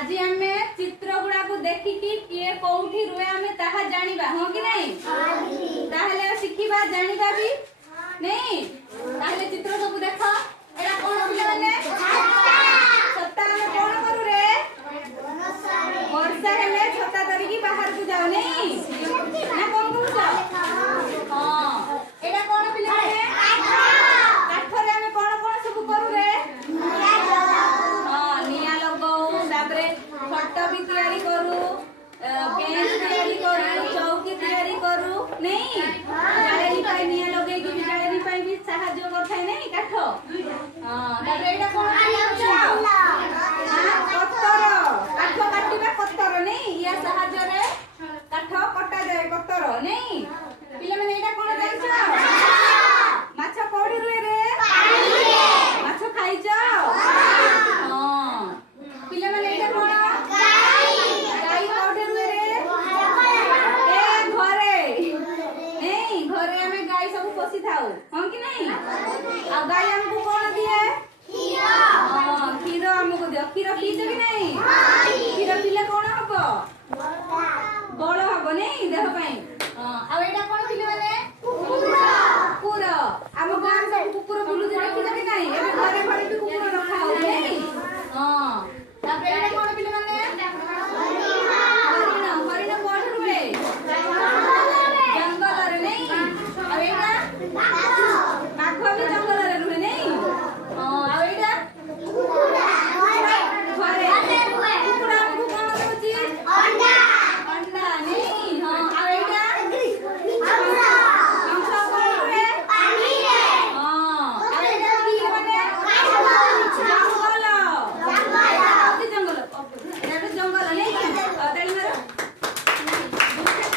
आज आम चित्र गुड़ा को देखिकी किए कोठी रुए आम ताहा जानिबा हो कि नहीं ताहले शिखिबा जानिबा भी नहीं ताहले चित्र सब देख एरा कोन पिला माने छत्ता में कोन करू रे वर्षा हेले छत्ता धरिकी बाहर को जाओ नहीं ना कोन करू जाओ हां एरा कोन पिला माने काठ रे हम कोन कोन सब करू रे हां निया लगाऊ तापरे फट भी तैयारी करू बेंच तैयारी करू चौकी तैयारी करू नहीं जालेनी पाई निया लगे कि जालेनी पाई भी सहाय्य करथाय नहीं काठ हां तापरे एटा कोन कत्तर काठ काटिबा कत्तर नहीं या सहाय्य रे काठ कटा जाय कत्तर नहीं पिले माने एटा कोन जाइछ माछ कोडी रुए रे माछ खाइछ हां पिले माने एटा कोन गाई कोडी रुए रे ए घरे नहीं घरे हमें गाई सब पोसी थाउ हां कि नहीं आ गाई हमको कोन दिए खीर हां खीर हमको दियो खीर पीछ कि नहीं